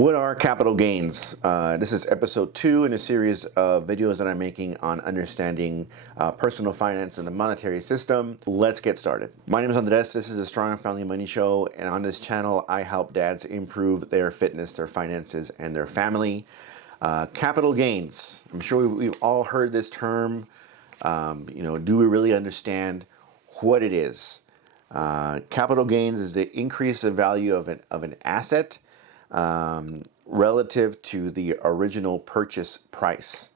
What are capital gains? This is episode 2 in a series of videos that I'm making on understanding personal finance and the monetary system. Let's get started. My name is Andres. This is the Strong Family Money Show, and on this channel I help dads improve their fitness, their finances, and their family. Capital gains. I'm sure we've all heard this term. Do we really understand what it is? Capital gains is the increase of value of an asset relative to the original purchase price.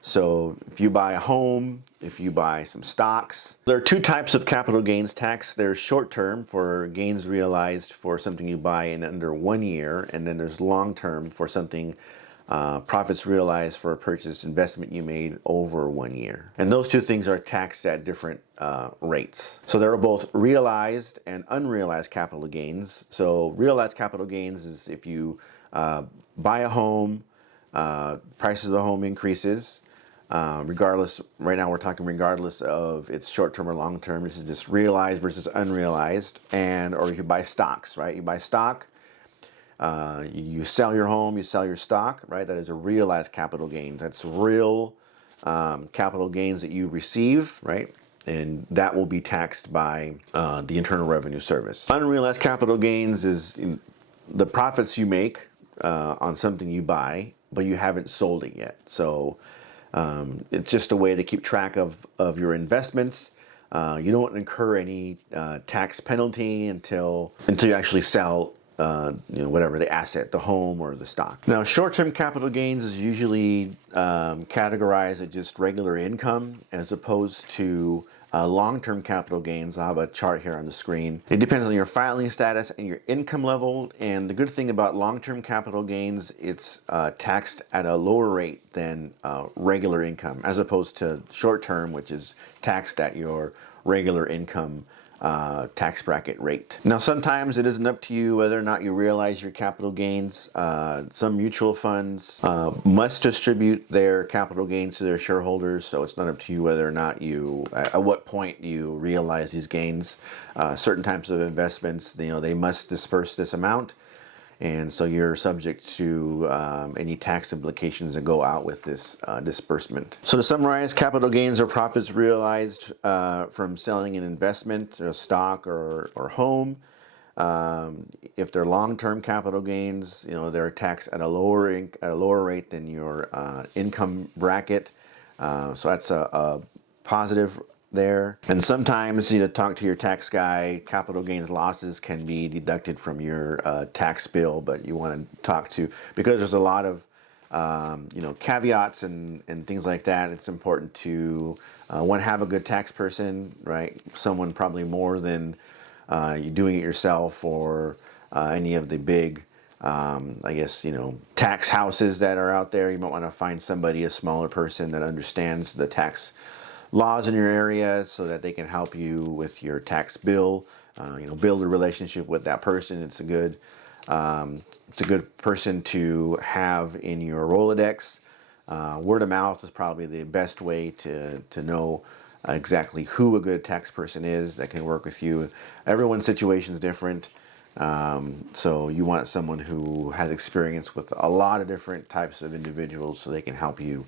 So if you buy a home, if you buy some stocks, there are two types of capital gains tax. There's short-term for gains realized for something you buy in under 1 year, and then there's long-term for something profits realized for a purchase investment you made over 1 year. And those two things are taxed at different rates. So there are both realized and unrealized capital gains. So realized capital gains is if you buy a home, prices of the home increases, regardless, right now we're talking regardless of it's short-term or long-term. This is just realized versus unrealized. Or if you buy stocks, right? You buy stock, you sell your home, you sell your stock, right? That is a realized capital gains. That's real capital gains that you receive, right? And that will be taxed by the Internal Revenue Service. Unrealized capital gains is the profits you make on something you buy, but you haven't sold it yet. So it's just a way to keep track of your investments. You don't incur any tax penalty until you actually sell whatever the asset, the home or the stock. Now, short-term capital gains is usually categorized as just regular income as opposed to long-term capital gains. I'll have a chart here on the screen. It depends on your filing status and your income level. And the good thing about long-term capital gains, it's taxed at a lower rate than regular income, as opposed to short-term, which is taxed at your regular income tax bracket rate. Now, sometimes it isn't up to you whether or not you realize your capital gains. Some mutual funds must distribute their capital gains to their shareholders, so it's not up to you whether or not at what point you realize these gains. Certain types of investments, they must disperse this amount. And so you're subject to any tax implications that go out with this disbursement. So to summarize, capital gains are profits realized from selling an investment, or stock or home. If they're long-term capital gains, they're taxed at a lower rate than your income bracket. So that's a positive there. And sometimes, talk to your tax guy. Capital gains losses can be deducted from your tax bill, but you want to talk to, because there's a lot of caveats and things like that. It's important to have a good tax person, right? Someone probably more than you doing it yourself, or any of the big tax houses that are out there. You might want to find a smaller person that understands the tax laws in your area so that they can help you with your tax bill. Build a relationship with that person. It's a good person to have in your Rolodex. Word of mouth is probably the best way to know exactly who a good tax person is that can work with you. Everyone's situation is different. So you want someone who has experience with a lot of different types of individuals so they can help you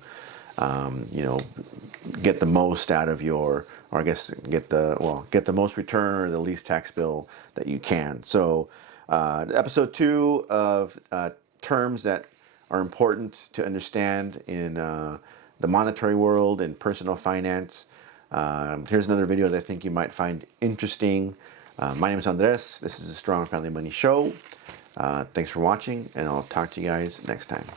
get the most out of get the most return or the least tax bill that you can. So episode 2 of terms that are important to understand in the monetary world and personal finance. Here's another video that I think you might find interesting. My name is Andres. This is the Strong Family Money Show. Thanks for watching, and I'll talk to you guys next time.